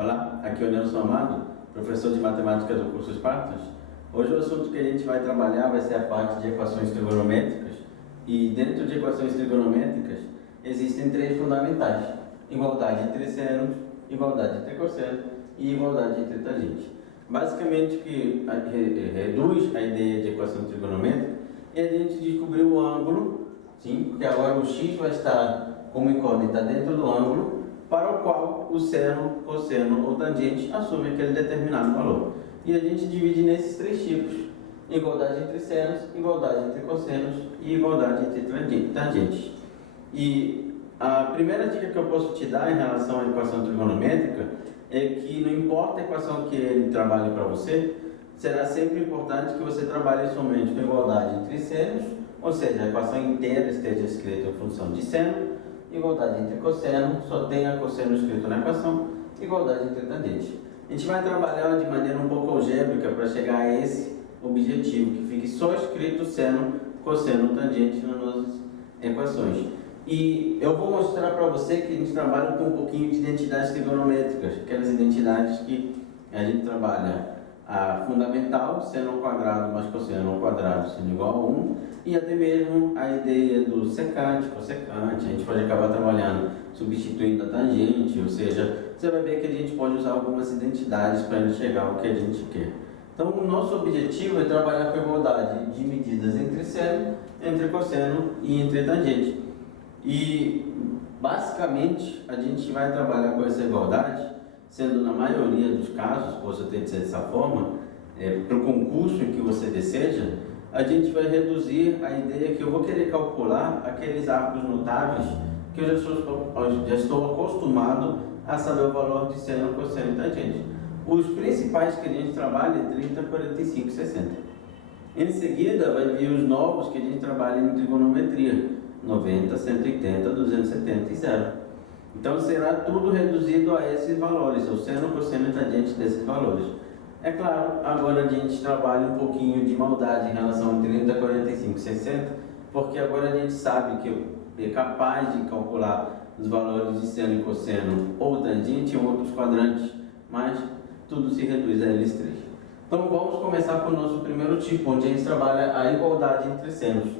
Olá, aqui é o Nelson Amado, professor de matemática do curso Spartans. Hoje o assunto que a gente vai trabalhar vai ser a parte de equações trigonométricas. E dentro de equações trigonométricas existem três fundamentais: igualdade entre senos, igualdade entre cosseno e igualdade entre tangente. Basicamente o que reduz a ideia de equação trigonométrica é a gente descobrir o ângulo, sim, porque agora o x vai estar como incógnita dentro do ângulo, para o qual o seno, cosseno ou tangente assume aquele determinado valor. E a gente divide nesses três tipos: igualdade entre senos, igualdade entre cossenos e igualdade entre tangentes. E a primeira dica que eu posso te dar em relação à equação trigonométrica é que não importa a equação que ele trabalhe para você, será sempre importante que você trabalhe somente com igualdade entre senos, ou seja, a equação inteira esteja escrita em função de seno, igualdade entre cosseno, só tenha cosseno escrito na equação, igualdade entre tangente. A gente vai trabalhar de maneira um pouco algébrica para chegar a esse objetivo, que fique só escrito seno, cosseno, tangente nas nossas equações. E eu vou mostrar para você que a gente trabalha com um pouquinho de identidades trigonométricas, aquelas identidades que a gente trabalha a fundamental, seno ao quadrado mais cosseno ao quadrado sendo igual a 1, e até mesmo a ideia do secante, cossecante. A gente pode acabar trabalhando substituindo a tangente, ou seja, você vai ver que a gente pode usar algumas identidades para chegar ao que a gente quer. Então, o nosso objetivo é trabalhar com a igualdade de medidas entre seno, entre cosseno e entre tangente. E, basicamente, a gente vai trabalhar com essa igualdade, sendo na maioria dos casos, possa ter de ser dessa forma, para o concurso em que você deseja, a gente vai reduzir a ideia que eu vou querer calcular aqueles arcos notáveis que eu já estou acostumado a saber o valor de seno, cosseno e tangente. Os principais que a gente trabalha é 30, 45 60. Em seguida, vai vir os novos que a gente trabalha em trigonometria: 90, 180, 270 e 0. Então será tudo reduzido a esses valores, o seno, cosseno e tangente desses valores. É claro, agora a gente trabalha um pouquinho de maldade em relação a 30, 45, 60, porque agora a gente sabe que é capaz de calcular os valores de seno e cosseno ou tangente em outros quadrantes, mas tudo se reduz a eles três. Então vamos começar com o nosso primeiro tipo, onde a gente trabalha a igualdade entre senos.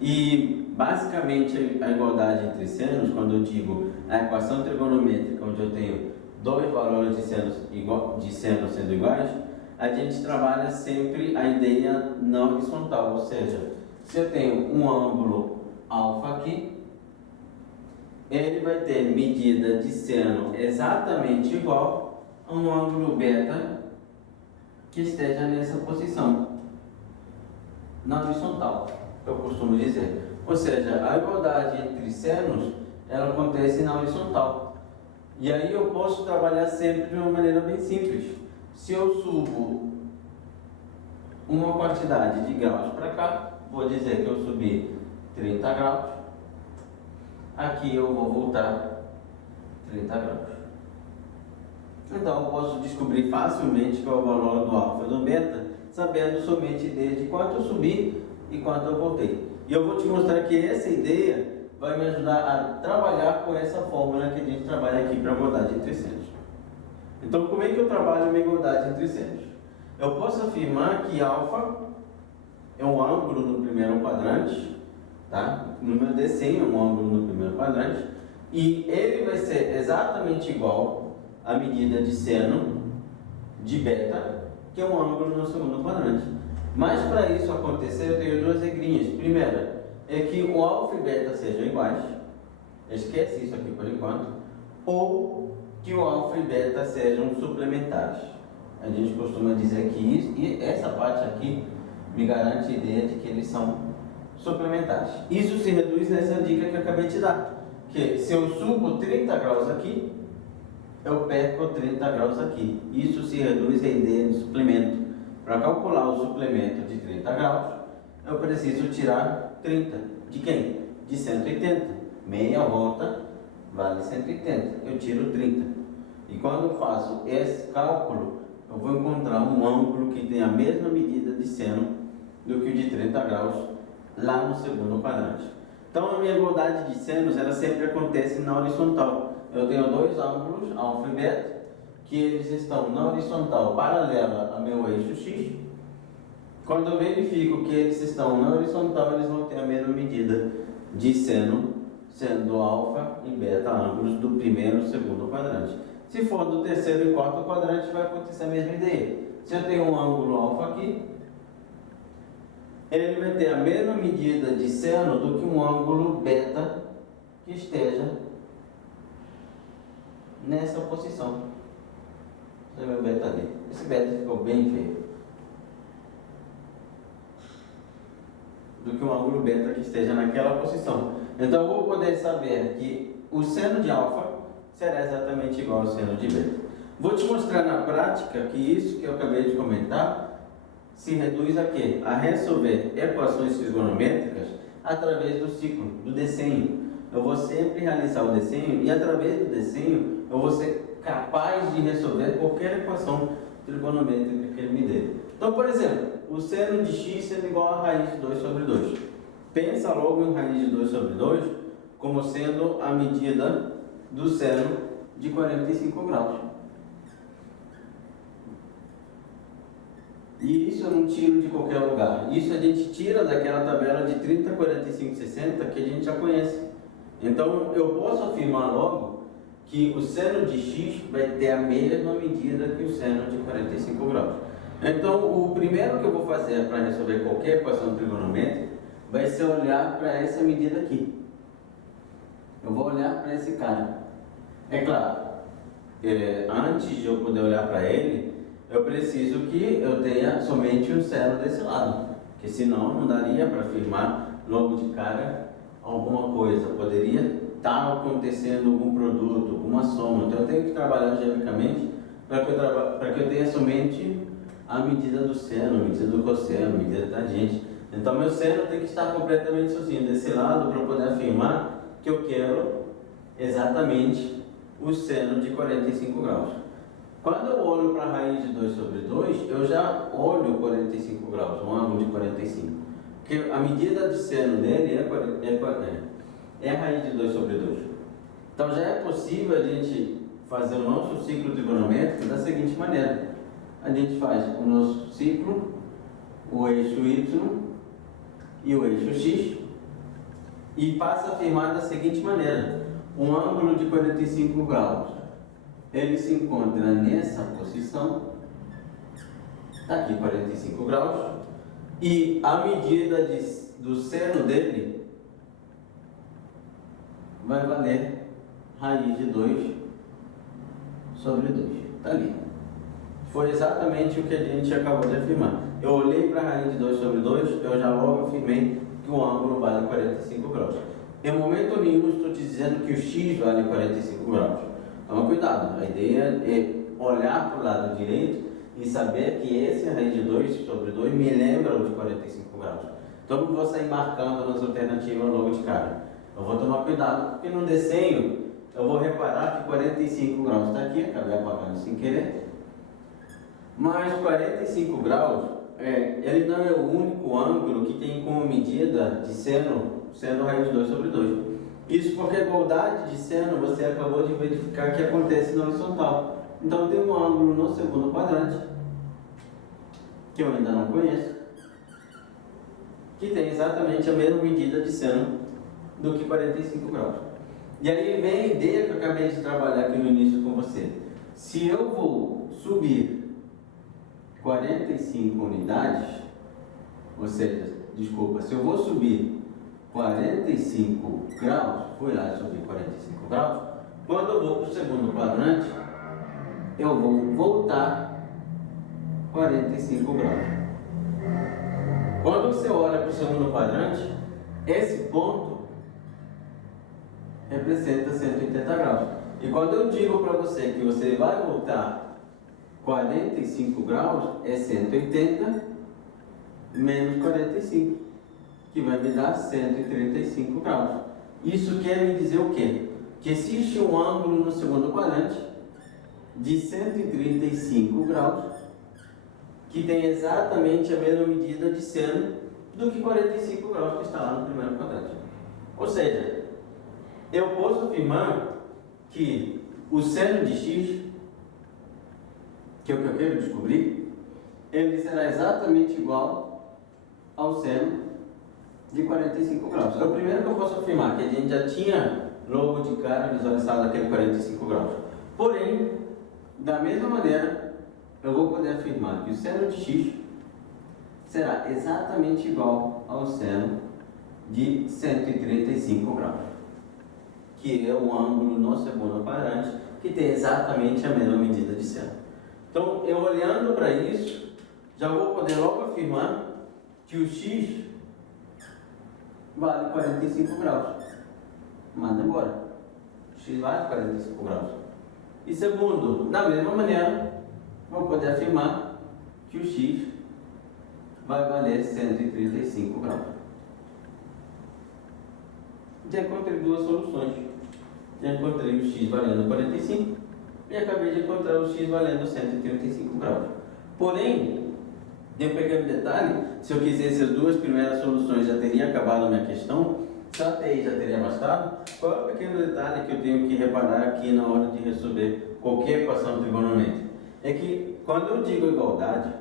E basicamente a igualdade entre senos, quando eu digo a equação trigonométrica, onde eu tenho dois valores de seno sendo iguais, a gente trabalha sempre a ideia não horizontal, ou seja, se eu tenho um ângulo alfa aqui, ele vai ter medida de seno exatamente igual a um ângulo beta que esteja nessa posição, na horizontal, eu costumo dizer. Ou seja, a igualdade entre senos, ela acontece na horizontal. E aí eu posso trabalhar sempre de uma maneira bem simples. Se eu subo uma quantidade de graus para cá, vou dizer que eu subi 30 graus, aqui eu vou voltar 30 graus. Então eu posso descobrir facilmente qual é o valor do alfa e do beta, sabendo somente desde quanto eu subi e quanto eu voltei. E eu vou te mostrar que essa ideia vai me ajudar a trabalhar com essa fórmula que a gente trabalha aqui para a igualdade entre senos. Então, como é que eu trabalho uma igualdade entre senos? Eu posso afirmar que alfa é um ângulo no primeiro quadrante, tá? O número de 100 é um ângulo no primeiro quadrante, e ele vai ser exatamente igual à medida de seno de beta, que é um ângulo no segundo quadrante. Mas para isso acontecer, eu tenho duas regrinhas. Primeira é que o alfa e beta sejam iguais, esquece isso aqui por enquanto, ou que o alfa e beta sejam suplementares. A gente costuma dizer que isso, e essa parte aqui me garante a ideia de que eles são suplementares. Isso se reduz nessa dica que eu acabei de dar, que se eu subo 30 graus aqui, eu perco 30 graus aqui. Isso se reduz à ideia de suplemento. Para calcular o suplemento de 30 graus, eu preciso tirar 30. De quem? De 180. Meia volta vale 180. Eu tiro 30. E quando eu faço esse cálculo, eu vou encontrar um ângulo que tem a mesma medida de seno do que o de 30 graus lá no segundo quadrante. Então a minha igualdade de senos ela sempre acontece na horizontal. Eu tenho dois ângulos, alfa e beta, que que eles estão na horizontal paralela ao meu eixo x, quando eu verifico que eles estão na horizontal, eles vão ter a mesma medida de seno, sendo alfa e beta ângulos do primeiro e segundo quadrante. Se for do terceiro e quarto quadrante, vai acontecer a mesma ideia. Se eu tenho um ângulo alfa aqui, ele vai ter a mesma medida de seno do que um ângulo beta que esteja nessa posição. Esse é meu beta ali. Esse beta ficou bem feio. Do que um ângulo beta que esteja naquela posição. Então eu vou poder saber que o seno de alfa será exatamente igual ao seno de beta. Vou te mostrar na prática que isso que eu acabei de comentar se reduz a quê? A resolver equações trigonométricas através do ciclo, do desenho. Eu vou sempre realizar o desenho e através do desenho eu vou ser capaz de resolver qualquer equação trigonométrica que ele me dê. Então, por exemplo, o seno de x sendo igual a raiz de 2 sobre 2. Pensa logo em raiz de 2 sobre 2 como sendo a medida do seno de 45 graus. E isso eu não tiro de qualquer lugar. Isso a gente tira daquela tabela de 30, 45, 60 que a gente já conhece. Então, eu posso afirmar logo que o seno de x vai ter a mesma medida que o seno de 45 graus. Então, o primeiro que eu vou fazer para resolver qualquer equação trigonométrica vai ser olhar para essa medida aqui. Eu vou olhar para esse cara. É claro, antes de eu poder olhar para ele, eu preciso que eu tenha somente um seno desse lado, porque senão não daria para afirmar logo de cara alguma coisa. Poderia estar acontecendo algum produto, alguma soma. Então eu tenho que trabalhar algebricamente para que eu tenha somente a medida do seno, a medida do cosseno, a medida da tangente. Então meu seno tem que estar completamente sozinho desse lado para eu poder afirmar que eu quero exatamente o seno de 45 graus. Quando eu olho para a raiz de 2 sobre 2, eu já olho 45 graus, um ângulo de 45. Porque a medida de seno dele é a raiz de 2 sobre 2. Então já é possível a gente fazer o nosso ciclo trigonométrico da seguinte maneira. A gente faz o nosso ciclo, o eixo Y e o eixo X, e passa a afirmar da seguinte maneira. Um ângulo de 45 graus, ele se encontra nessa posição, está aqui 45 graus, e a medida do seno dele vai valer raiz de 2 sobre 2, está ali. Foi exatamente o que a gente acabou de afirmar. Eu olhei para a raiz de 2 sobre 2, eu já logo afirmei que o ângulo vale 45 graus. Em momento nenhum estou te dizendo que o x vale 45 graus. Toma cuidado, a ideia é olhar para o lado direito e saber que esse raiz de 2 sobre 2 me lembra o de 45 graus. Então não vou sair marcando nas alternativas logo de cara. Eu vou tomar cuidado, porque no desenho eu vou reparar que 45 graus está aqui, acabei apagando sem querer. Mas 45 graus, ele não é o único ângulo que tem como medida de seno raiz de 2 sobre 2. Isso porque a igualdade de seno você acabou de verificar que acontece na horizontal. Então tem um ângulo no segundo quadrante, que eu ainda não conheço, que tem exatamente a mesma medida de seno do que 45 graus. E aí vem a ideia que eu acabei de trabalhar aqui no início com você. Se eu vou subir 45 unidades, ou seja, desculpa, se eu vou subir 45 graus, fui lá subir 45 graus, quando eu vou para o segundo quadrante, eu vou voltar 45 graus. Quando você olha para o segundo quadrante, esse ponto representa 180 graus. E quando eu digo para você que você vai voltar 45 graus, é 180 menos 45, que vai me dar 135 graus. Isso quer me dizer o quê? Que existe um ângulo no segundo quadrante de 135 graus, que tem exatamente a mesma medida de seno do que 45 graus que está lá no primeiro quadrante. Ou seja, eu posso afirmar que o seno de x que é o que eu quero descobrir, ele será exatamente igual ao seno de 45 graus. É o primeiro que eu posso afirmar, que a gente já tinha logo de cara visualizado aquele 45 graus. Porém, da mesma maneira, eu vou poder afirmar que o seno de x será exatamente igual ao seno de 135 graus, que é o ângulo no segundo quadrante, que tem exatamente a mesma medida de seno. Então, eu olhando para isso, já vou poder logo afirmar que o x vale 45 graus. Manda embora. O x vale 45 graus. E segundo, da mesma maneira, vou poder afirmar que o x vai valer 135 graus. Já encontrei duas soluções. Já encontrei o x valendo 45 e acabei de encontrar o x valendo 135 graus. Porém, tem um pequeno detalhe: se eu quisesse as duas primeiras soluções, já teria acabado a minha questão, só até aí já teria bastado. Qual é o pequeno detalhe que eu tenho que reparar aqui na hora de resolver qualquer equação trigonométrica? É que quando eu digo igualdade,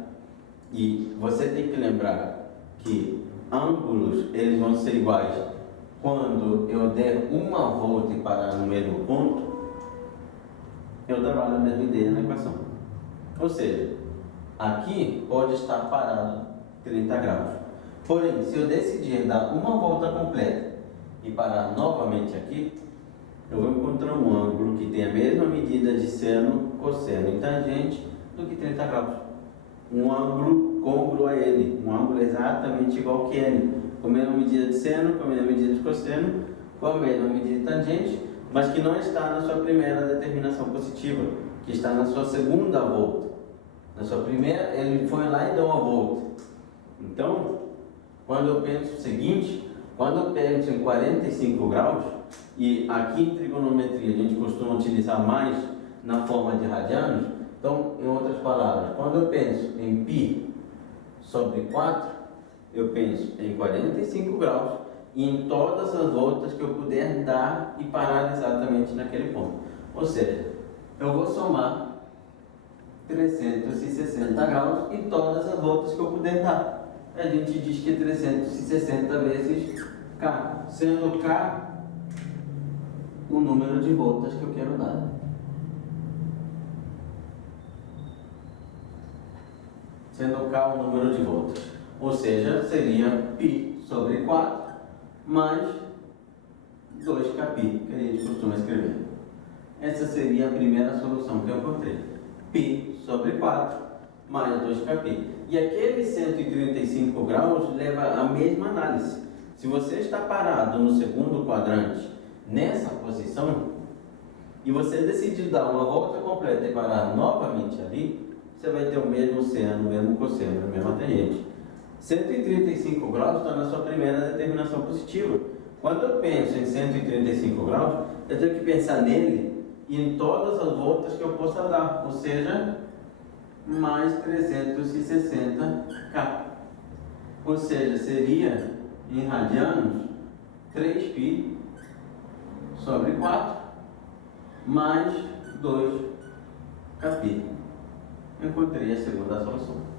e você tem que lembrar que ângulos eles vão ser iguais quando eu der uma volta e parar no mesmo ponto, eu trabalho a mesma ideia na equação. Ou seja, aqui pode estar parado 30 graus. Porém, se eu decidir dar uma volta completa e parar novamente aqui, eu vou encontrar um ângulo que tem a mesma medida de seno, cosseno e tangente do que 30 graus. Um ângulo côngruo a ele, um ângulo exatamente igual que ele, com a mesma medida de seno, com a mesma medida de cosseno, com a mesma medida de tangente, mas que não está na sua primeira determinação positiva, que está na sua segunda volta. Na sua primeira, ele foi lá e deu uma volta. Então, quando eu penso o seguinte, quando eu penso em 45 graus, e aqui em trigonometria a gente costuma utilizar mais na forma de radianos, então, em outras palavras, quando eu penso em π sobre 4, eu penso em 45 graus e em todas as voltas que eu puder dar e parar exatamente naquele ponto. Ou seja, eu vou somar 360 graus e todas as voltas que eu puder dar. A gente diz que é 360 vezes K, sendo K o número de voltas que eu quero dar. Sendo K o número de voltas. Ou seja, seria π sobre 4 mais 2kπ, que a gente costuma escrever. Essa seria a primeira solução que eu encontrei. π sobre 4 mais 2kπ. E aquele 135 graus leva a mesma análise. Se você está parado no segundo quadrante, nessa posição, e você decidir dar uma volta completa e parar novamente ali, você vai ter o mesmo seno, o mesmo cosseno, a mesma tangente. 135 graus está na sua primeira determinação positiva. Quando eu penso em 135 graus, eu tenho que pensar nele e em todas as voltas que eu possa dar, ou seja, mais 360K. Ou seja, seria, em radianos, 3π sobre 4 mais 2kπ. Encontrei a segunda solução.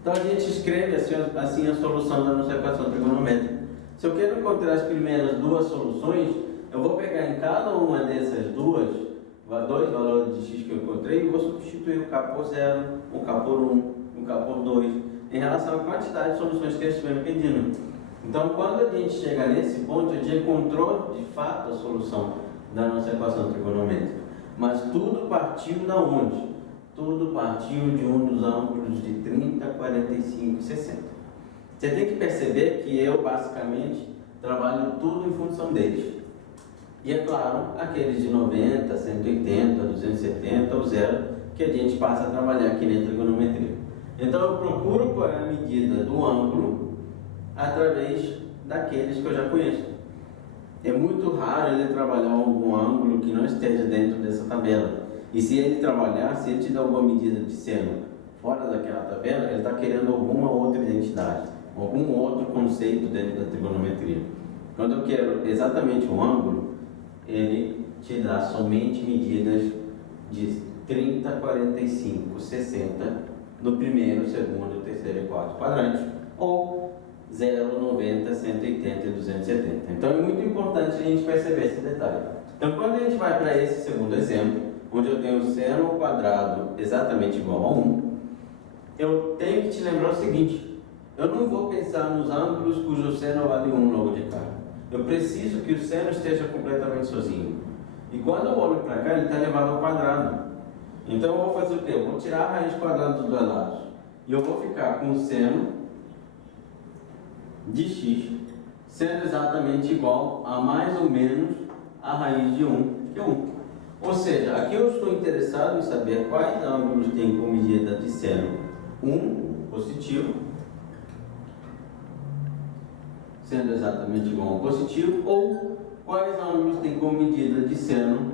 Então a gente escreve assim a solução da nossa equação trigonométrica. Se eu quero encontrar as primeiras duas soluções, eu vou pegar em cada uma dessas dois valores de x que eu encontrei e vou substituir o k por 0, o k por 1, o k por 2, em relação à quantidade de soluções que eles estiverem pedindo. Então, quando a gente chega nesse ponto, a gente encontrou de fato a solução da nossa equação trigonométrica. Mas tudo partiu da onde? Tudo partiu de um dos ângulos de 30, 45 e 60. Você tem que perceber que eu, basicamente, trabalho tudo em função deles. E, é claro, aqueles de 90, 180, 270 ou 0, que a gente passa a trabalhar aqui na trigonometria. Então, eu procuro qual é a medida do ângulo através daqueles que eu já conheço. É muito raro ele trabalhar algum ângulo que não esteja dentro dessa tabela. E se ele trabalhar, se ele te dá alguma medida de seno fora daquela tabela, ele está querendo alguma outra identidade, algum outro conceito dentro da trigonometria. Quando eu quero exatamente um ângulo, ele te dá somente medidas de 30, 45, 60 no primeiro, segundo, terceiro e quarto quadrante, ou 0, 90, 180 e 270. Então é muito importante a gente perceber esse detalhe. Então quando a gente vai para esse segundo exemplo, onde eu tenho seno ao quadrado exatamente igual a 1, eu tenho que te lembrar o seguinte: eu não vou pensar nos ângulos cujo seno vale 1 logo de cara. Eu preciso que o seno esteja completamente sozinho. E quando eu olho para cá, ele está elevado ao quadrado. Então eu vou fazer o quê? Eu vou tirar a raiz quadrada dos dois lados. E eu vou ficar com o seno de x sendo exatamente igual a mais ou menos a raiz de 1, que é 1. Ou seja, aqui eu estou interessado em saber quais ângulos tem como medida de seno 1 positivo, sendo exatamente igual a 1 positivo, ou quais ângulos tem como medida de seno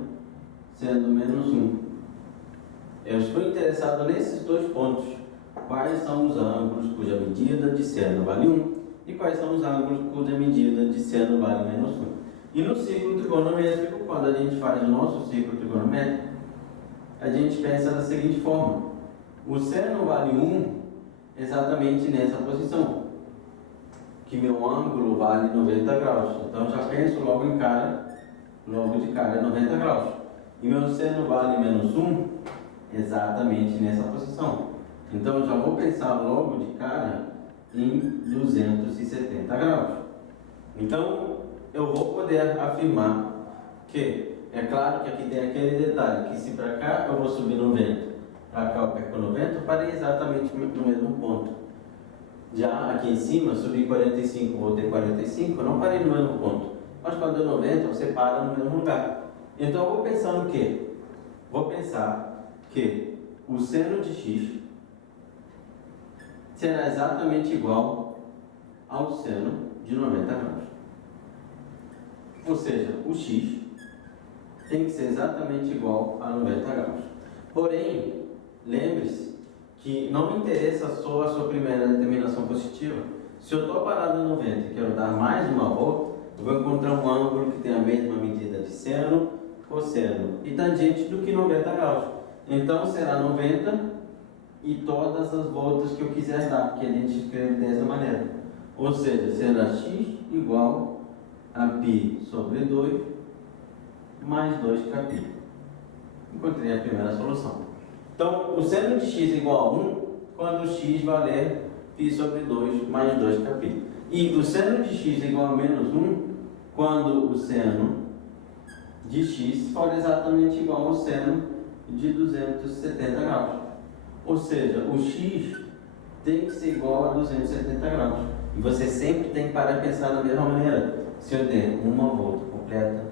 sendo menos 1. Eu estou interessado nesses dois pontos. Quais são os ângulos cuja medida de seno vale 1 e quais são os ângulos cuja medida de seno vale menos 1. E no ciclo trigonométrico, quando a gente faz o nosso ciclo trigonométrico, a gente pensa da seguinte forma: o seno vale 1 exatamente nessa posição, que meu ângulo vale 90 graus. Então já penso logo de cara 90 graus. E meu seno vale menos 1 exatamente nessa posição. Então já vou pensar logo de cara em 270 graus. Então eu vou poder afirmar que, é claro que aqui tem aquele detalhe, que se para cá eu vou subir 90, para cá eu perco 90, eu parei exatamente no mesmo ponto. Já aqui em cima, subi 45, voltei 45, eu não parei no mesmo ponto. Mas quando deu 90, você para no mesmo lugar. Então eu vou pensar no quê? Vou pensar que o seno de x será exatamente igual ao seno de 90 graus. Ou seja, o x tem que ser exatamente igual a 90 graus. Porém, lembre-se que não me interessa só a sua primeira determinação positiva. Se eu estou parado em 90 e quero dar mais uma volta, eu vou encontrar um ângulo que tem a mesma medida de seno, cosseno e tangente do que 90 graus. Então será 90 e todas as voltas que eu quiser dar, que a gente escreve dessa maneira. Ou seja, será x igual a π sobre 2 mais 2kπ. Encontrei a primeira solução. Então, o seno de x igual a 1 quando x valer π sobre 2 mais 2kπ. E o seno de x igual a menos 1 quando o seno de x for exatamente igual ao seno de 270 graus. Ou seja, o x tem que ser igual a 270 graus. E você sempre tem que parar e pensar da mesma maneira. Se eu der uma volta completa,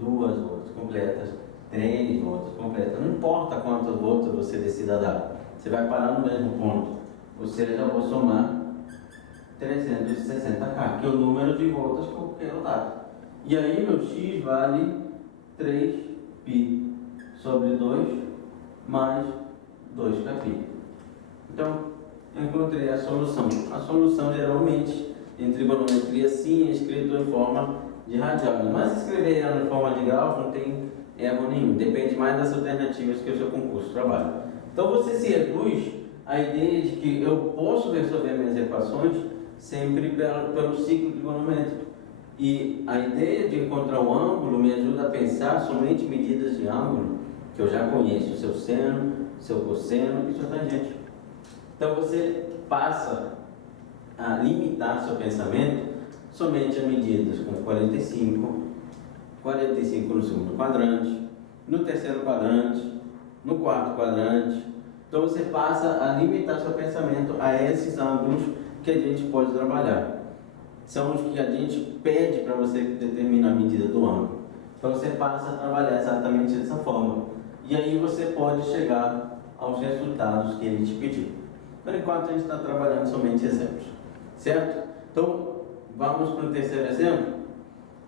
duas voltas completas, 3 voltas completas, não importa quantas voltas você decida dar, você vai parar no mesmo ponto. Ou seja, eu vou somar 360k, que é o número de voltas que eu quero dar. E aí meu x vale 3π sobre 2 mais 2kπ. Então, eu encontrei a solução. A solução geralmente em trigonometria sim é escrito em forma de radial, mas escrever ela em forma de graus não tem erro nenhum, depende mais das alternativas que o seu concurso trabalha. Então você se reduz à ideia de que eu posso resolver minhas equações sempre pelo ciclo trigonométrico. E a ideia de encontrar um ângulo me ajuda a pensar somente medidas de ângulo, que eu já conheço, o seu seno, seu cosseno e sua tangente. Então você passa a limitar seu pensamento somente a medidas com 45 no segundo quadrante, no terceiro quadrante, no quarto quadrante. Então você passa a limitar seu pensamento a esses ângulos que a gente pode trabalhar. São os que a gente pede para você determinar a medida do ângulo. Então você passa a trabalhar exatamente dessa forma. E aí você pode chegar aos resultados que ele te pediu. Por enquanto a gente está trabalhando somente exemplos. Certo? Então vamos para o terceiro exemplo.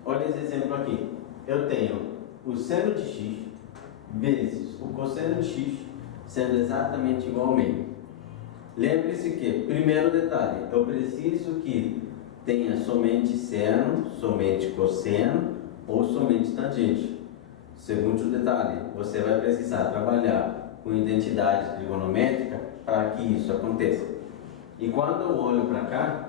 Olha esse exemplo aqui. Eu tenho o seno de x vezes o cosseno de x sendo exatamente igual ao meio. Lembre-se que, primeiro detalhe, eu preciso que tenha somente seno, somente cosseno ou somente tangente. Segundo detalhe, você vai precisar trabalhar com identidade trigonométrica para que isso aconteça. E quando eu olho para cá,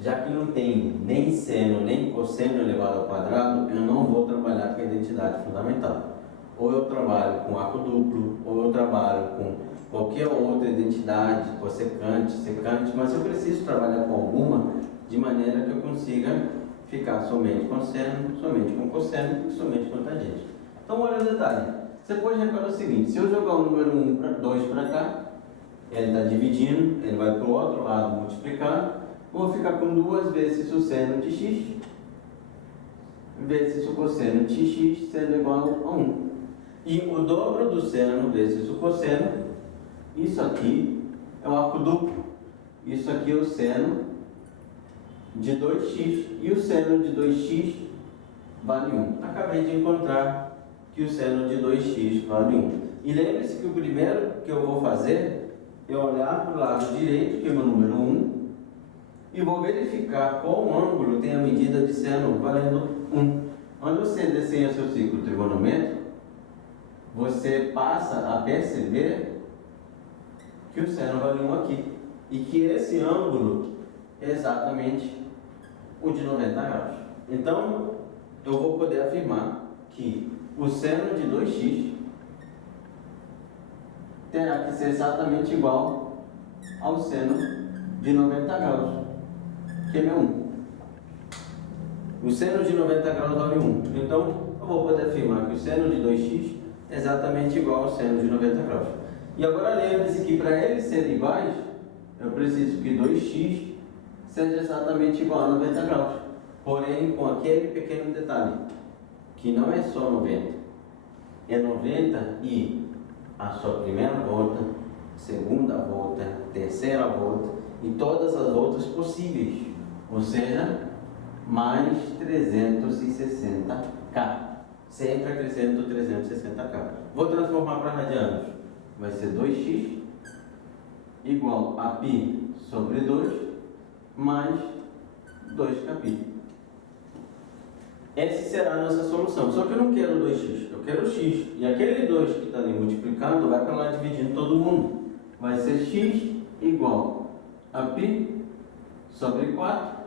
já que não tem nem seno nem cosseno elevado ao quadrado, eu não vou trabalhar com a identidade fundamental. Ou eu trabalho com arco duplo, ou eu trabalho com qualquer outra identidade, cossecante, secante, mas eu preciso trabalhar com alguma de maneira que eu consiga ficar somente com seno, somente com cosseno e somente com tangente. Então olha o detalhe, você pode reparar o seguinte, se eu jogar o número 2 para cá, ele está dividindo, ele vai para o outro lado multiplicar, vou ficar com 2 vezes o seno de x, vezes o cosseno de x sendo igual a 1. E o dobro do seno vezes o cosseno, isso aqui é o arco duplo, isso aqui é o seno de 2x, e o seno de 2x vale 1. Acabei de encontrar que o seno de 2x vale 1. E lembre-se que o primeiro que eu vou fazer é olhar para o lado direito, que é o meu número 1, e vou verificar qual ângulo tem a medida de seno valendo 1. Quando você desenha seu ciclo trigonométrico, você passa a perceber que o seno vale 1 aqui, e que esse ângulo é exatamente o de 90 graus. Então, eu vou poder afirmar que o seno de 2x terá que ser exatamente igual ao seno de 90 graus, que é meu 1. O seno de 90 graus vale 1. Então, eu vou poder afirmar que o seno de 2x é exatamente igual ao seno de 90 graus. E agora lembre-se que para eles serem iguais, eu preciso que 2x seja exatamente igual a 90 graus. Porém, com aquele pequeno detalhe, que não é só 90. É 90 e a sua primeira volta, segunda volta, terceira volta e todas as voltas possíveis. Ou seja, mais 360K. Sempre acrescento 360K. Vou transformar para radianos. Vai ser 2x igual a π sobre 2 mais 2kπ. Essa será a nossa solução. Só que eu não quero 2x, eu quero x. E aquele 2 que está ali multiplicando vai para lá dividindo todo mundo. Vai ser x igual a π sobre 4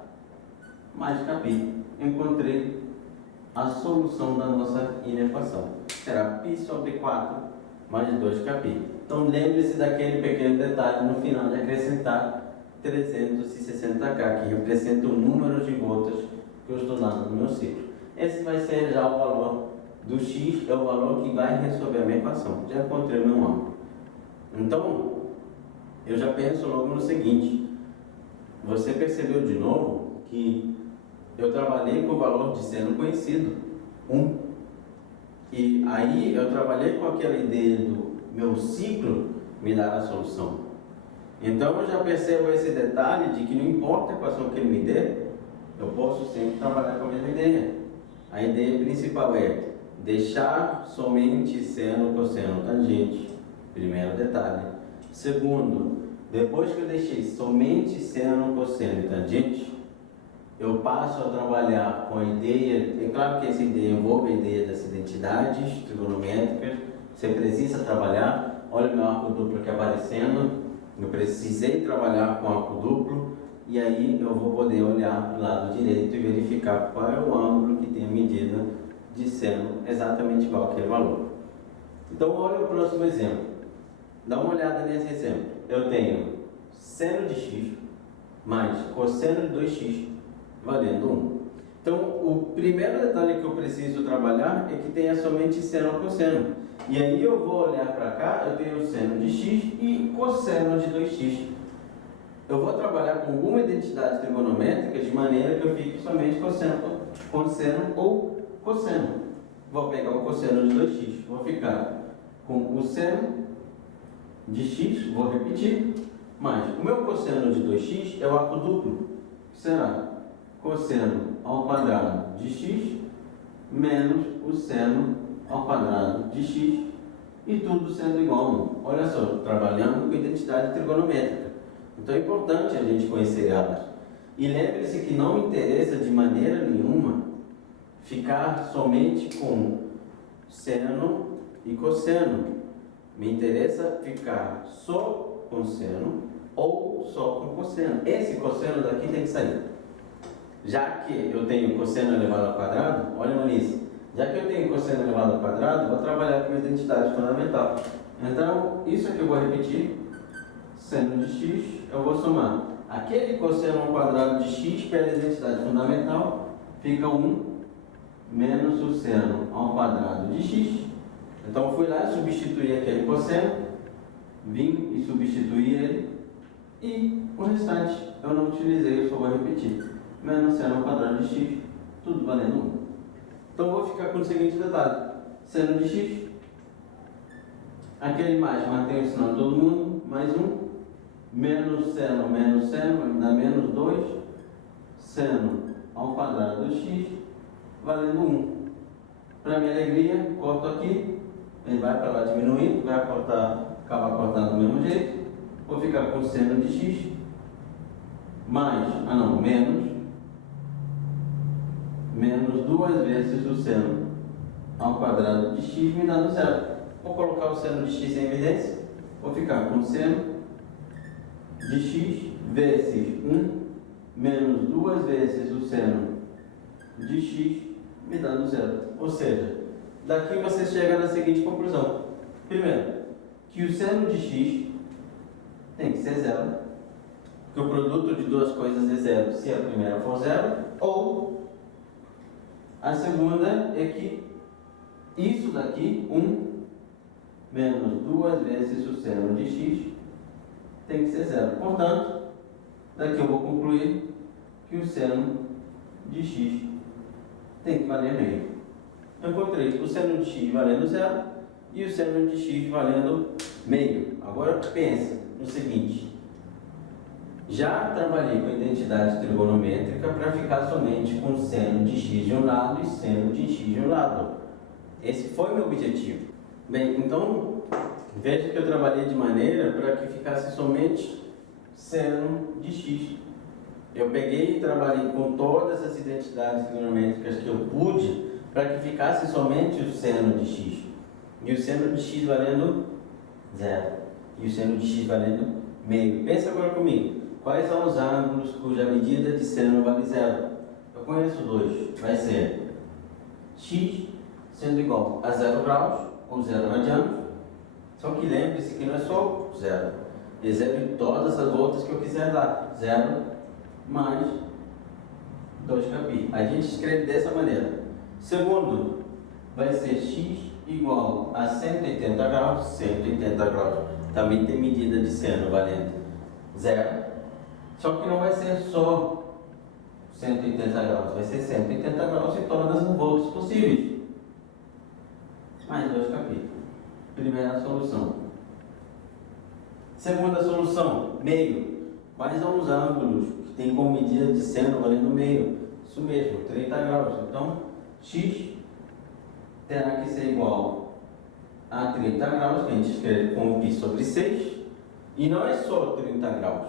mais kπ. Encontrei a solução da nossa inequação. Será π sobre 4 mais 2kπ. Então lembre-se daquele pequeno detalhe no final de acrescentar 360K, que representa o número de voltas que eu estou dando no meu ciclo. Esse vai ser já o valor do x, é o valor que vai resolver a minha equação. Já encontrei o meu ângulo. Então, eu já penso logo no seguinte. Você percebeu de novo que eu trabalhei com o valor de seno conhecido, 1. E aí eu trabalhei com aquela ideia do meu ciclo me dar a solução. Então eu já percebo esse detalhe de que não importa a equação que ele me dê, eu posso sempre trabalhar com a mesma ideia. A ideia principal é deixar somente seno, cosseno, tangente. Primeiro detalhe. Segundo, depois que eu deixei somente seno, cosseno e tangente, eu passo a trabalhar com a ideia. É claro que essa ideia envolve a ideia das identidades trigonométricas. Você precisa trabalhar. Olha o meu arco duplo aqui aparecendo. Eu precisei trabalhar com arco duplo. E aí eu vou poder olhar para o lado direito e verificar qual é o ângulo que tem a medida de seno exatamente igual àquele valor. Então olha o próximo exemplo. Dá uma olhada nesse exemplo. Eu tenho seno de x mais cosseno de 2x valendo 1. Então o primeiro detalhe que eu preciso trabalhar é que tenha somente seno ou cosseno. E aí eu vou olhar para cá, eu tenho seno de x e cosseno de 2x. Eu vou trabalhar com alguma identidade trigonométrica de maneira que eu fique somente com seno ou cosseno. Vou pegar o cosseno de 2x, vou ficar com o seno de x, vou repetir, mas o meu cosseno de 2x é o arco duplo, que será cosseno ao quadrado de x menos o seno ao quadrado de x, e tudo sendo igual a 1. Olha só, trabalhando com identidade trigonométrica. Então é importante a gente conhecer elas. E lembre-se que não me interessa de maneira nenhuma ficar somente com seno e cosseno. Me interessa ficar só com seno ou só com cosseno. Esse cosseno daqui tem que sair. Já que eu tenho cosseno elevado ao quadrado, olha nisso. Já que eu tenho cosseno elevado ao quadrado, vou trabalhar com a identidade fundamental. Então, isso aqui eu vou repetir. Seno de x, eu vou somar. Aquele cosseno ao quadrado de x pela identidade fundamental fica 1 menos o seno ao quadrado de x. Então, eu fui lá e substituí aquele cosseno, vim e substituí ele, e o restante eu não utilizei, eu só vou repetir. Menos seno ao quadrado de x, tudo valendo 1. Então, eu vou ficar com o seguinte detalhe. Seno de x, aquele mais, mantém o sinal de todo mundo, mais 1, menos seno, me dá menos 2, seno ao quadrado de x, valendo 1. Para minha alegria, corto aqui, ele vai para lá diminuindo, vai acabar cortando do mesmo jeito. Vou ficar com seno de x, menos 2 vezes o seno ao quadrado de x, me dando 0. Vou colocar o seno de x em evidência, vou ficar com seno de x vezes 1 menos 2 vezes o seno de x, me dando 0. Ou seja, daqui você chega na seguinte conclusão. Primeiro, que o seno de x tem que ser 0, que o produto de duas coisas é 0 se a primeira for 0, ou a segunda é que isso daqui, 1 menos 2 vezes o seno de x, tem que ser 0. Portanto, daqui eu vou concluir que o seno de x tem que valer meio. Eu encontrei o seno de x valendo 0 e o seno de x valendo meio. Agora pense no seguinte. Já trabalhei com a identidade trigonométrica para ficar somente com seno de x de um lado e seno de x de um lado. Esse foi meu objetivo. Bem, então, veja que eu trabalhei de maneira para que ficasse somente seno de x. Eu peguei e trabalhei com todas as identidades trigonométricas que eu pude para que ficasse somente o seno de x. E o seno de x valendo 0. E o seno de x valendo meio. Pensa agora comigo. Quais são os ângulos cuja medida de seno vale 0? Eu conheço dois. Vai ser x sendo igual a 0 graus ou 0 radianos. Só que lembre-se que não é só 0. É 0 em todas as voltas que eu quiser dar. 0 mais 2π. A gente escreve dessa maneira. Segundo, vai ser x igual a 180 graus. 180 graus também tem medida de seno valendo 0. Só que não vai ser só 180 graus, vai ser 180 graus em todas as voltas possíveis. Mais 2π. Primeira solução. Segunda solução, meio. Quais são os ângulos que tem como medida de seno valendo meio? Isso mesmo, 30 graus. Então, x terá que ser igual a 30 graus, que a gente escreve como π sobre 6. E não é só 30 graus.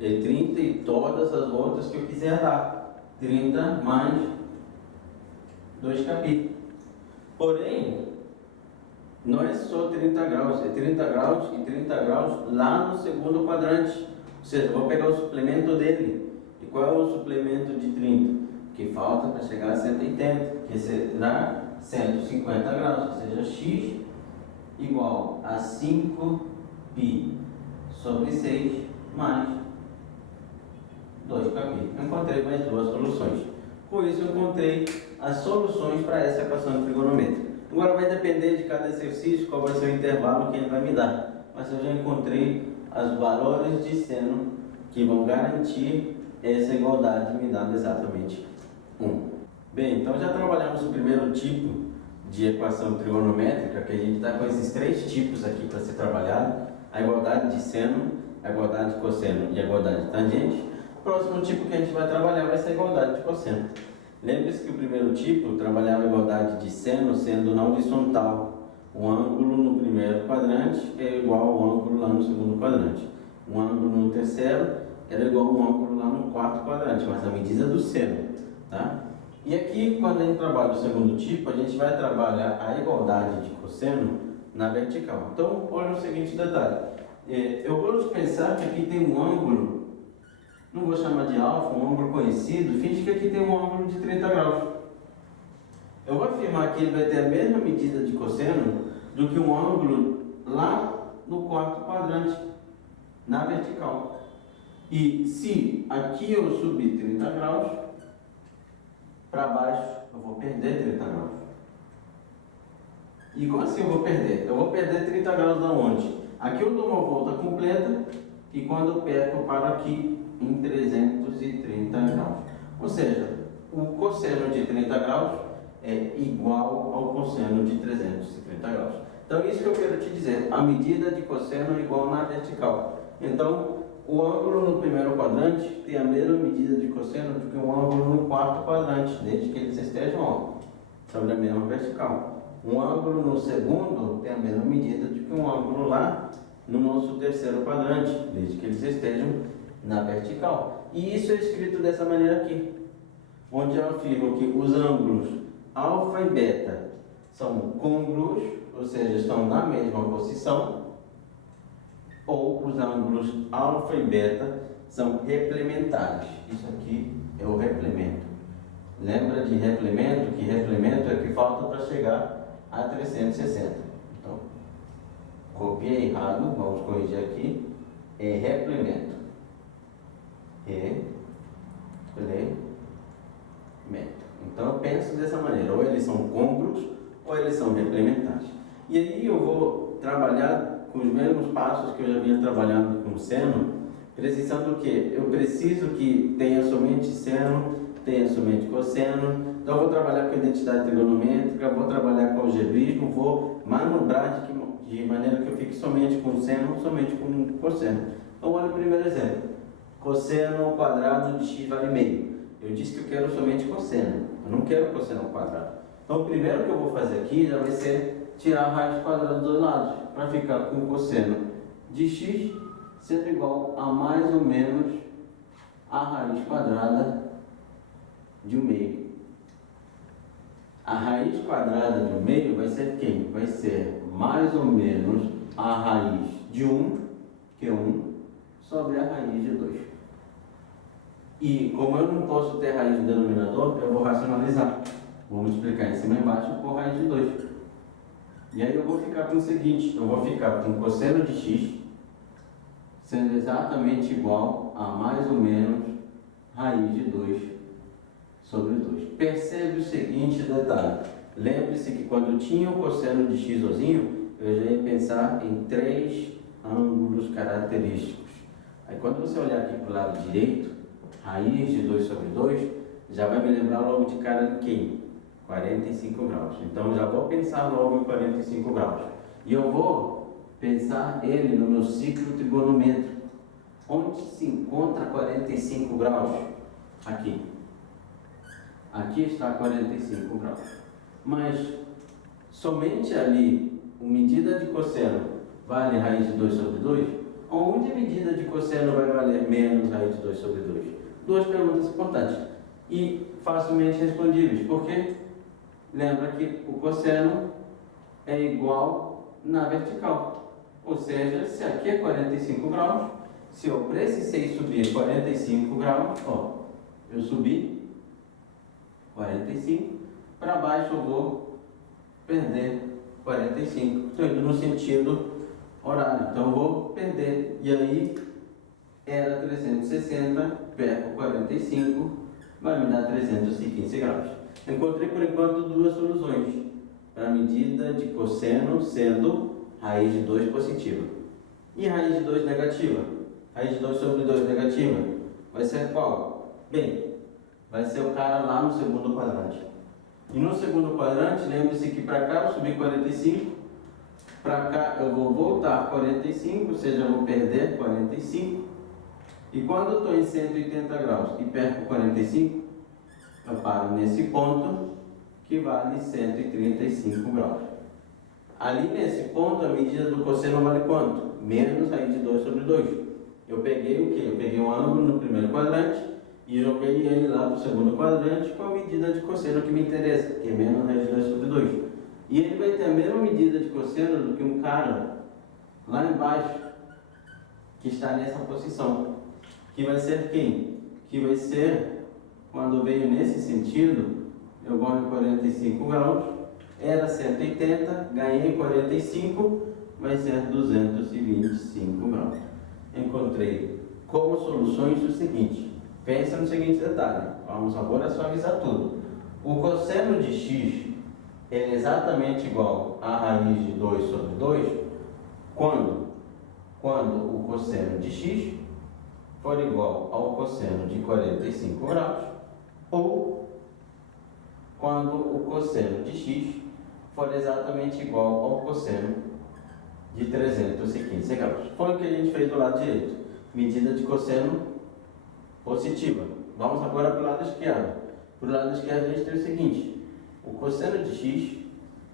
É 30 e todas as voltas que eu quiser dar. 30 mais 2π. Porém, não é só 30 graus, é 30 graus e 30 graus lá no segundo quadrante. Ou seja, eu vou pegar o suplemento dele. E qual é o suplemento de 30? Que falta para chegar a 180, que será 150 graus, ou seja, x igual a 5π sobre 6 mais 2π. Encontrei mais duas soluções. Com isso, eu encontrei as soluções para essa equação trigonométrica. Agora vai depender de cada exercício qual vai ser o intervalo que ele vai me dar. Mas eu já encontrei os valores de seno que vão garantir essa igualdade me dando exatamente 1. Bem, então já trabalhamos o primeiro tipo de equação trigonométrica, que a gente está com esses três tipos aqui para ser trabalhado: a igualdade de seno, a igualdade de cosseno e a igualdade de tangente. O próximo tipo que a gente vai trabalhar vai ser a igualdade de cosseno. Lembre-se que o primeiro tipo trabalhava a igualdade de seno sendo na horizontal. O ângulo no primeiro quadrante é igual ao ângulo lá no segundo quadrante. O ângulo no terceiro era igual ao ângulo lá no quarto quadrante, mas a medida do seno. Tá? E aqui, quando a gente trabalha o segundo tipo, a gente vai trabalhar a igualdade de cosseno na vertical. Então, olha o seguinte detalhe. Eu gosto de pensar que aqui tem um ângulo, não vou chamar de alfa, um ângulo conhecido, finge que aqui tem um ângulo de 30 graus. Eu vou afirmar que ele vai ter a mesma medida de cosseno do que um ângulo lá no quarto quadrante, na vertical. E se aqui eu subir 30 graus, para baixo eu vou perder 30 graus. E como assim eu vou perder? Eu vou perder 30 graus da onde? Aqui eu dou uma volta completa e quando eu perco eu paro aqui em 330 graus. Ou seja, o cosseno de 30 graus é igual ao cosseno de 330 graus. Então isso que eu quero te dizer, a medida de cosseno é igual na vertical. Então o ângulo no primeiro quadrante tem a mesma medida de cosseno do que um ângulo no quarto quadrante, desde que eles estejam sobre a mesma vertical. Um ângulo no segundo tem a mesma medida do que um ângulo lá no nosso terceiro quadrante, desde que eles estejam na vertical. E isso é escrito dessa maneira aqui, onde eu afirmo que os ângulos alfa e beta são côngruos, ou seja, estão na mesma posição, ou os ângulos alfa e beta são replementares. Isso aqui é o replemento. Lembra de replemento? Que replemento é o que falta para chegar a 360. Então, copiei errado, vamos corrigir aqui. É replemento. Replemento. Então eu penso dessa maneira, ou eles são côngruos, ou eles são replementares. E aí eu vou trabalhar com os mesmos passos que eu já vinha trabalhando com o seno, precisando do quê? Eu preciso que tenha somente seno, tenha somente cosseno. Então eu vou trabalhar com a identidade trigonométrica, vou trabalhar com algebrismo, vou manobrar de maneira que eu fique somente com seno, somente com cosseno. Então olha o primeiro exemplo. Cosseno ao quadrado de x vale meio. Eu disse que eu quero somente cosseno, eu não quero cosseno ao quadrado. Então o primeiro que eu vou fazer aqui já vai ser tirar a raiz quadrada dos dois lados, para ficar com o cosseno de x sendo igual a mais ou menos a raiz quadrada de 1 meio. A raiz quadrada de 1 meio vai ser quem? Vai ser mais ou menos a raiz de 1, que é 1, sobre a raiz de 2. E como eu não posso ter raiz no denominador, eu vou racionalizar. Vou multiplicar em cima e embaixo por raiz de 2. E aí eu vou ficar com o seguinte, eu vou ficar com cosseno de x sendo exatamente igual a mais ou menos raiz de 2 sobre 2. Percebe o seguinte detalhe. Lembre-se que quando eu tinha o cosseno de x sozinho, eu já ia pensar em 3 ângulos característicos. Aí quando você olhar aqui para o lado direito, raiz de 2 sobre 2, já vai me lembrar logo de cara de quem? 45 graus. Então já vou pensar logo em 45 graus. E eu vou pensar ele no meu ciclo trigonométrico. Onde se encontra 45 graus? Aqui. Aqui está 45 graus. Mas somente ali, a medida de cosseno vale raiz de 2 sobre 2? Onde a medida de cosseno vai valer menos raiz de 2 sobre 2? Duas perguntas importantes e facilmente respondíveis. Por quê? Lembra que o cosseno é igual na vertical. Ou seja, se aqui é 45 graus, se eu precisei subir 45 graus, eu subi 45, para baixo eu vou perder 45. Estou indo no sentido horário, então eu vou perder. E aí era 360, perco 45, vai me dar 315 graus. Encontrei por enquanto duas soluções para a medida de cosseno sendo raiz de 2 positiva. E raiz de 2 negativa? Raiz de 2 sobre 2 negativa vai ser qual? Bem, vai ser o cara lá no segundo quadrante. E no segundo quadrante, lembre-se que para cá eu subi 45, para cá eu vou voltar 45, ou seja, eu vou perder 45. E quando eu estou em 180 graus e perco 45, eu paro nesse ponto que vale 135 graus. Ali nesse ponto, a medida do cosseno vale quanto? Menos raiz de 2 sobre 2. Eu peguei o quê? Eu peguei um ângulo no primeiro quadrante e joguei ele lá para o segundo quadrante com a medida de cosseno que me interessa, que é menos raiz de 2 sobre 2. E ele vai ter a mesma medida de cosseno do que um cara lá embaixo, que está nessa posição. Que vai ser quem? Que vai ser, quando veio nesse sentido, eu vou em 45 graus, era 180, ganhei 45, vai ser 225 graus. Encontrei como soluções o seguinte, pensa no seguinte detalhe, vamos agora suavizar tudo. O cosseno de x é exatamente igual a raiz de 2 sobre 2, quando o cosseno de x for igual ao cosseno de 45 graus, ou quando o cosseno de x for exatamente igual ao cosseno de 315 graus. Foi o que a gente fez do lado direito, medida de cosseno positiva. Vamos agora para o lado esquerdo. Para o lado esquerdo a gente tem o seguinte, o cosseno de x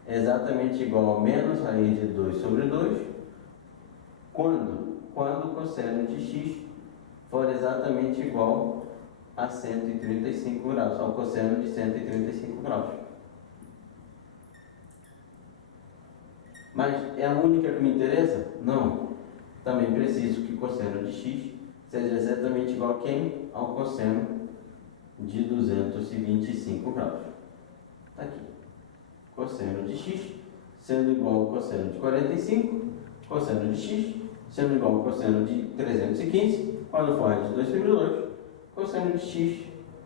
é exatamente igual a menos raiz de 2 sobre 2, quando o cosseno de x for exatamente igual a 135 graus, ao cosseno de 135 graus. Mas é a única que me interessa? Não. Também preciso que o cosseno de x seja exatamente igual a quem? Ao cosseno de 225 graus. Está aqui. Cosseno de x sendo igual ao cosseno de 45, cosseno de x sendo igual ao cosseno de 315, quando for raiz de 2 sobre 2, cosseno de x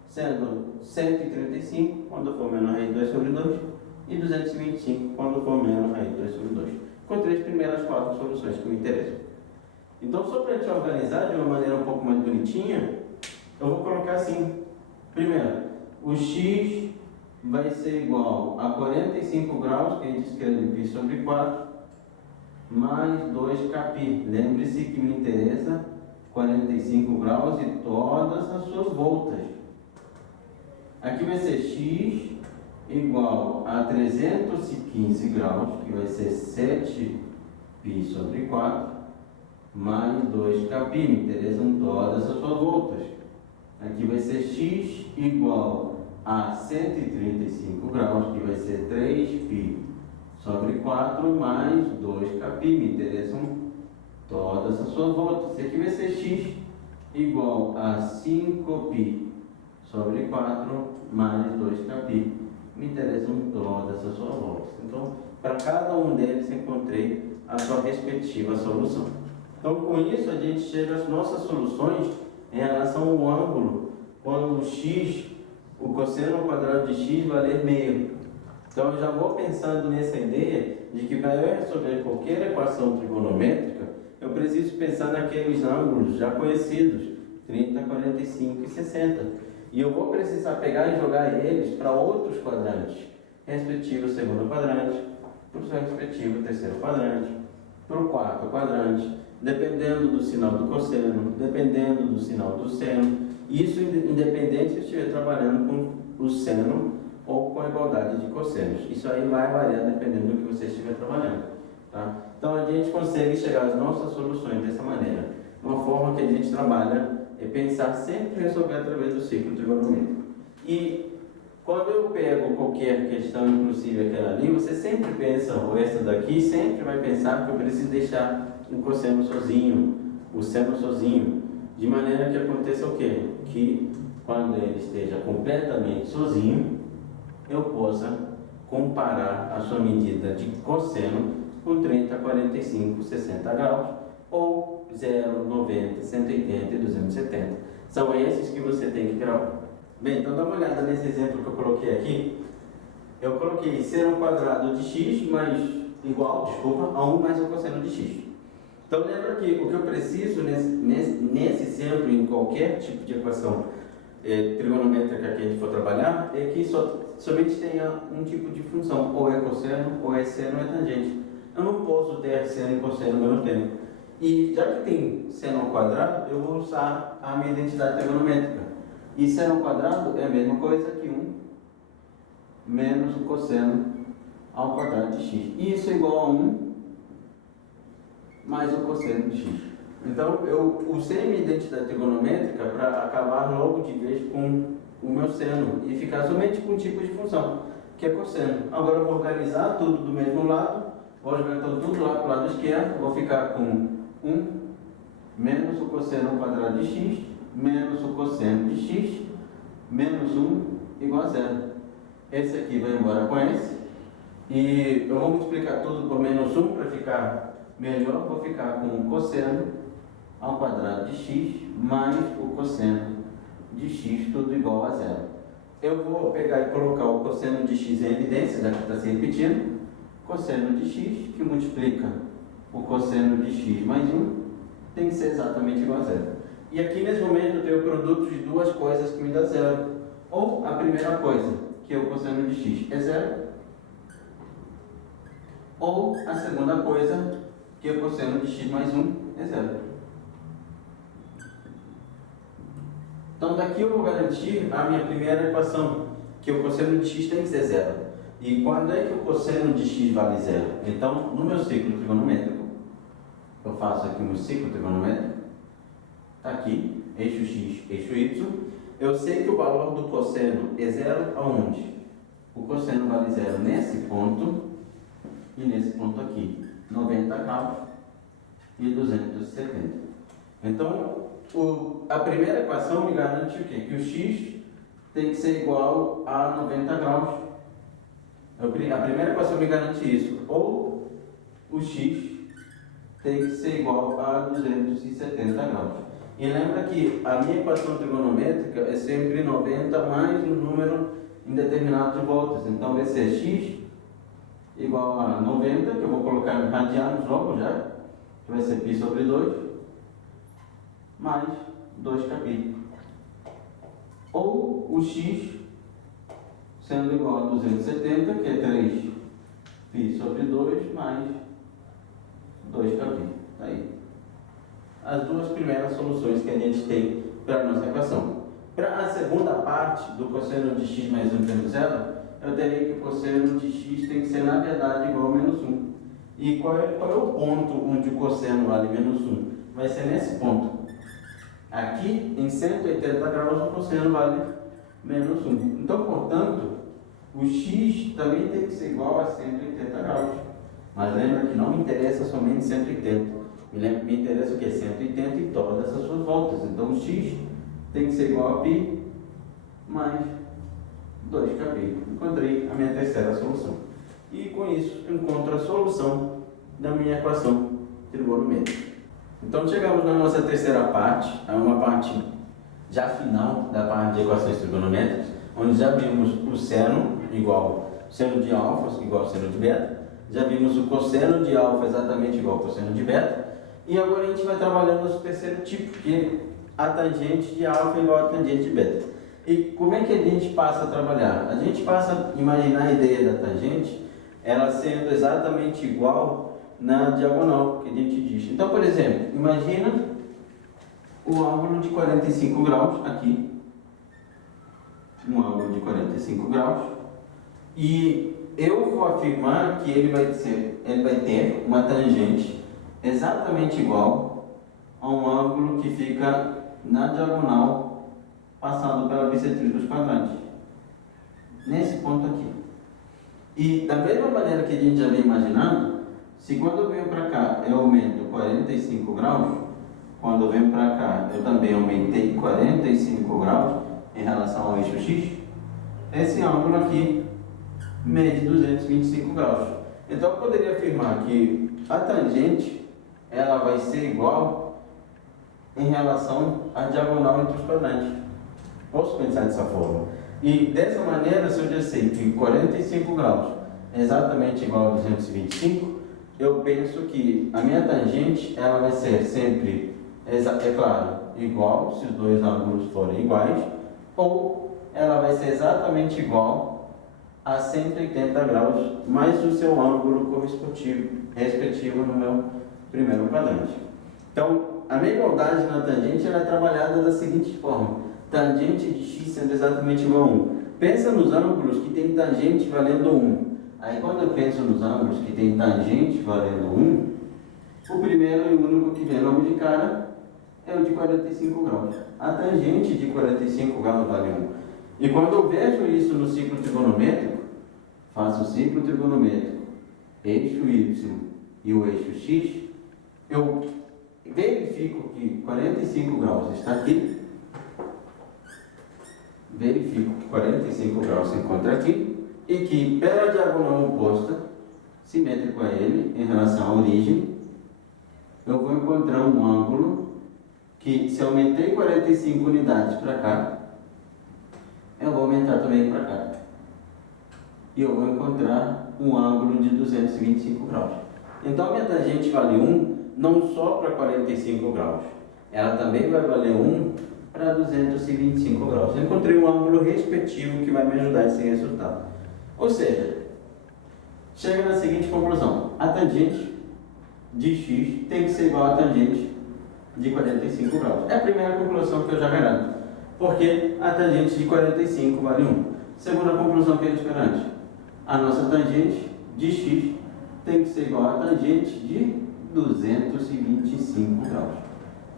sendo 135, quando for menos raiz de 2 sobre 2, e 225, quando for menos raiz de 2 sobre 2. Encontrei as primeiras 4 soluções que me interessam. Então, só para te organizar de uma maneira um pouco mais bonitinha, eu vou colocar assim. Primeiro, o x vai ser igual a 45 graus, que a gente escreve π sobre 4, mais 2kπ. Lembre-se que me interessa 45 graus e todas as suas voltas. Aqui vai ser x igual a 315 graus, que vai ser 7π sobre 4, mais 2kπ. Me interessam todas as suas voltas. Aqui vai ser x igual a 135 graus, que vai ser 3π sobre 4, mais 2kπ. Me interessam todas as suas voltas. Aqui vai ser x igual a 5π sobre 4, mais 2kπ. Me interessam todas as suas voltas. Então, para cada um deles, encontrei a sua respectiva solução. Então, com isso, a gente chega às nossas soluções em relação ao ângulo, quando o x, o cosseno ao quadrado de x valer meio. Então, eu já vou pensando nessa ideia de que para eu resolver qualquer equação trigonométrica, eu preciso pensar naqueles ângulos já conhecidos, 30, 45 e 60. E eu vou precisar pegar e jogar eles para outros quadrantes, respectivo segundo quadrante, para o seu respectivo terceiro quadrante, para o quarto quadrante, dependendo do sinal do cosseno, dependendo do sinal do seno. Isso independente se eu estiver trabalhando com o seno ou com a igualdade de cossenos. Isso aí vai variar dependendo do que você estiver trabalhando. Tá? Então a gente consegue chegar às nossas soluções dessa maneira. Uma forma que a gente trabalha é pensar sempre resolver através do ciclo trigonométrico. E quando eu pego qualquer questão, inclusive aquela ali, você sempre pensa, ou essa daqui, sempre vai pensar que eu preciso deixar o cosseno sozinho, o seno sozinho, de maneira que aconteça o quê? Que quando ele esteja completamente sozinho, eu possa comparar a sua medida de cosseno com 30, 45, 60 graus, ou 0, 90, 180 e 270. São esses que você tem que gravar. Bem, então dá uma olhada nesse exemplo que eu coloquei aqui. Eu coloquei seno quadrado de x a 1 mais o cosseno de x. Então lembra que o que eu preciso nesse exemplo, em qualquer tipo de equação trigonométrica que a gente for trabalhar, é que somente tenha um tipo de função, ou é cosseno, ou é seno, ou é tangente. Eu não posso ter seno e cosseno ao mesmo tempo. E já que tem seno ao quadrado, eu vou usar a minha identidade trigonométrica. E seno ao quadrado é a mesma coisa que 1 menos o cosseno ao quadrado de x. Isso é igual a 1 mais o cosseno de x. Então, eu usei minha identidade trigonométrica para acabar logo de vez com o meu seno e ficar somente com um tipo de função. que é cosseno. Agora eu vou organizar tudo do mesmo lado, vou jogar então tudo lá para o lado esquerdo, vou ficar com 1 menos o cosseno ao quadrado de x, menos o cosseno de x, menos 1 igual a 0. Esse aqui vai embora com esse, e eu vou multiplicar tudo por menos 1 para ficar melhor, vou ficar com o cosseno ao quadrado de x mais o cosseno de x, tudo igual a 0. Eu vou pegar e colocar o cosseno de x em evidência, já que está se repetindo. Cosseno de x, que multiplica o cosseno de x mais 1, tem que ser exatamente igual a 0. E aqui nesse momento eu tenho o produto de duas coisas que me dá 0. Ou a primeira coisa, que é o cosseno de x, é 0. Ou a segunda coisa, que é o cosseno de x mais 1, é 0. Então daqui eu vou garantir a minha primeira equação, que o cosseno de x tem que ser 0. E quando é que o cosseno de x vale 0? Então, no meu ciclo trigonométrico, eu faço aqui o meu ciclo trigonométrico, está aqui, eixo x, eixo y. Eu sei que o valor do cosseno é 0 aonde? O cosseno vale 0 nesse ponto e nesse ponto aqui, 90 graus e 270. Então, a primeira equação me garante o quê? Que o x tem que ser igual a 90 graus. A primeira equação me garante isso. Ou o x tem que ser igual a 270 graus. E lembra que a minha equação trigonométrica é sempre 90 mais um número indeterminado de voltas. Então vai ser x igual a 90, que eu vou colocar em radianos logo já, que vai ser π sobre 2, mais 2kπ. Ou o x sendo igual a 270, que é 3π sobre 2 mais 2kπ. Aí, as duas primeiras soluções que a gente tem para a nossa equação. Para a segunda parte do cosseno de x mais 1 tendo 0, eu terei que o cosseno de x tem que ser, na verdade, igual a menos 1. E qual é o ponto onde o cosseno vale menos 1? Vai ser nesse ponto. Aqui, em 180 graus, o cosseno vale menos 1. Então, portanto, o x também tem que ser igual a 180 graus. Mas lembra que não me interessa somente 180. Me interessa o quê? 180 e todas as suas voltas. Então, o x tem que ser igual a π mais 2kπ. Encontrei a minha terceira solução. E com isso, encontro a solução da minha equação trigonométrica. Então, chegamos na nossa terceira parte, é uma parte já final da parte de equações trigonométricas, onde já vimos o seno igual seno de alfa igual ao seno de beta, já vimos o cosseno de alfa exatamente igual ao cosseno de beta, e agora a gente vai trabalhando o terceiro tipo, que é a tangente de alfa igual a tangente de beta. E como é que a gente passa a trabalhar? A gente passa a imaginar a ideia da tangente, ela sendo exatamente igual na diagonal que a gente diz. Então, por exemplo, imagina o ângulo de 45 graus aqui, um ângulo de 45 graus, e eu vou afirmar que ele vai ter uma tangente exatamente igual a um ângulo que fica na diagonal passando pela bissetriz dos quadrantes, nesse ponto aqui. E da mesma maneira que a gente já vem imaginando, se quando eu venho para cá eu aumento 45 graus, quando eu venho para cá eu também aumentei 45 graus em relação ao eixo x, esse ângulo aqui mede 225 graus. Então eu poderia afirmar que a tangente ela vai ser igual em relação à diagonal entre os quadrantes. Posso pensar dessa forma. E dessa maneira, se eu já sei que 45 graus é exatamente igual a 225, eu penso que a minha tangente ela vai ser sempre, é claro, igual, se os dois ângulos forem iguais, ou ela vai ser exatamente igual a 180 graus, mais o seu ângulo respectivo no meu primeiro quadrante. Então, a minha igualdade na tangente ela é trabalhada da seguinte forma: tangente de x sendo exatamente igual a 1. Pensa nos ângulos que tem tangente valendo 1. Aí quando eu penso nos ângulos que tem tangente valendo 1, o primeiro e o único que vem logo de cara é o de 45 graus. A tangente de 45 graus vale 1. E quando eu vejo isso no ciclo trigonométrico, faço o ciclo trigonométrico, eixo Y e o eixo X, eu verifico que 45 graus está aqui, verifico que 45 graus se encontra aqui, e que pela diagonal oposta, simétrico a ele, em relação à origem, eu vou encontrar um ângulo que, se aumentei 45 unidades para cá, eu vou aumentar também para cá. E eu vou encontrar um ângulo de 225 graus. Então, a minha tangente vale 1 não só para 45 graus, ela também vai valer 1 para 225 graus. Eu encontrei um ângulo respectivo que vai me ajudar esse resultado. Ou seja, chega na seguinte conclusão: a tangente de x tem que ser igual à tangente de 45 graus. É a primeira conclusão que eu já garanto, porque a tangente de 45 vale 1. Segunda conclusão que a gente garante: a nossa tangente de x tem que ser igual à tangente de 225 graus,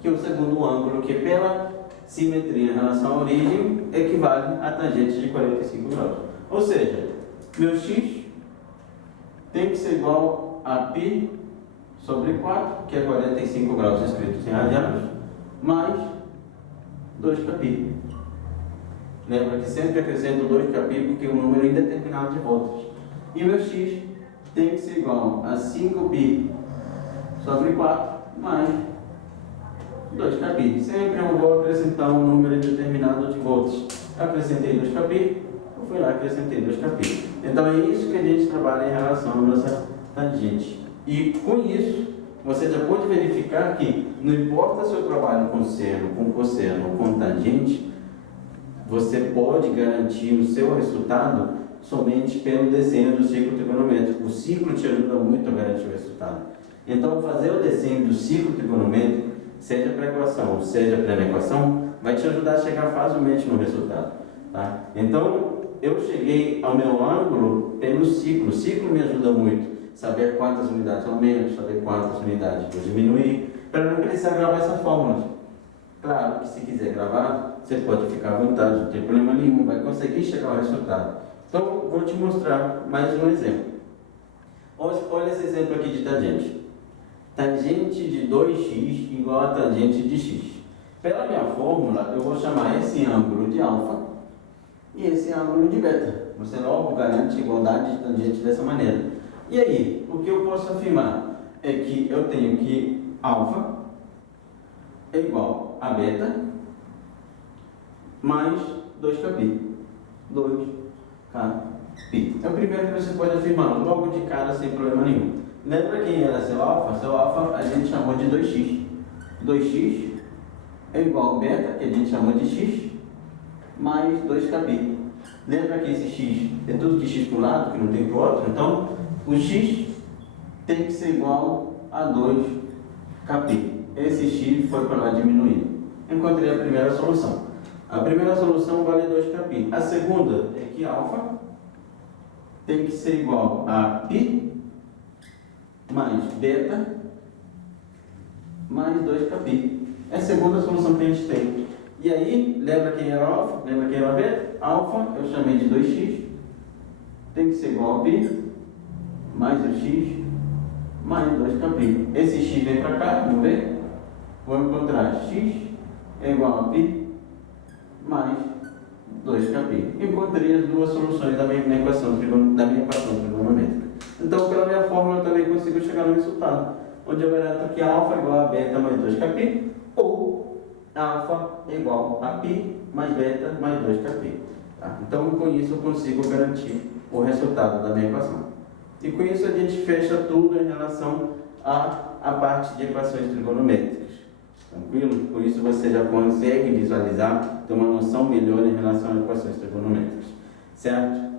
que é o segundo ângulo que, pela simetria em relação à origem, equivale à tangente de 45 graus. Ou seja, meu x tem que ser igual a π sobre 4, que é 45 graus escritos em radianos, mais 2π. Lembra que sempre acrescento 2π porque o número é indeterminado de voltas. E meu x tem que ser igual a 5π sobre 4 mais 2π. Sempre eu vou acrescentar um número indeterminado de voltas. Eu acrescentei 2π, eu fui lá e acrescentei 2π. Então é isso que a gente trabalha em relação à nossa tangente. E com isso, você já pode verificar que não importa se eu trabalho com seno, com cosseno ou com tangente, você pode garantir o seu resultado somente pelo desenho do ciclo trigonométrico. O ciclo te ajuda muito a garantir o resultado. Então, fazer o desenho do ciclo trigonométrico, seja para equação ou seja para a equação, vai te ajudar a chegar facilmente no resultado. Tá? Então, eu cheguei ao meu ângulo pelo ciclo. O ciclo me ajuda muito. Saber quantas unidades eu aumento, saber quantas unidades vou diminuir, para não precisar gravar essa fórmula. Claro que se quiser gravar, você pode ficar à vontade, não tem problema nenhum, vai conseguir chegar ao resultado. Então, vou te mostrar mais um exemplo. Olha esse exemplo aqui de tangente. Tangente de 2x igual a tangente de x. Pela minha fórmula, eu vou chamar esse ângulo de alfa e esse ângulo de beta. Você logo garante igualdade de tangente dessa maneira. E aí, o que eu posso afirmar é que eu tenho que alfa é igual a beta mais 2π. 2π. É o primeiro que você pode afirmar logo de cara sem problema nenhum. Lembra quem era seu alfa? Seu alfa a gente chamou de 2x. 2x é igual a beta, que a gente chamou de x, mais 2π. Lembra que esse x é tudo de x para um lado, que não tem para o outro? Então, o x tem que ser igual a 2π. Esse x foi para lá diminuindo. Encontrei a primeira solução. A primeira solução vale 2π. A segunda é que alfa tem que ser igual a π mais beta mais 2π. É a segunda solução que a gente tem. E aí, lembra quem era alfa? Lembra quem era beta? Alfa eu chamei de 2x, tem que ser igual a π mais o x mais 2π. Esse x vem para cá, vamos ver? Vou encontrar x é igual a π mais 2π. Encontrei as duas soluções da minha equação trigonométrica. Então, pela minha fórmula, eu também consigo chegar no resultado, onde eu garanto que alfa é igual a beta mais 2π, ou alfa é igual a π mais beta mais 2π. Tá? Então, com isso, eu consigo garantir o resultado da minha equação. E com isso, a gente fecha tudo em relação à parte de equações trigonométricas. Tranquilo? Com isso, você já consegue visualizar, ter uma noção melhor em relação a equações trigonométricas. Certo?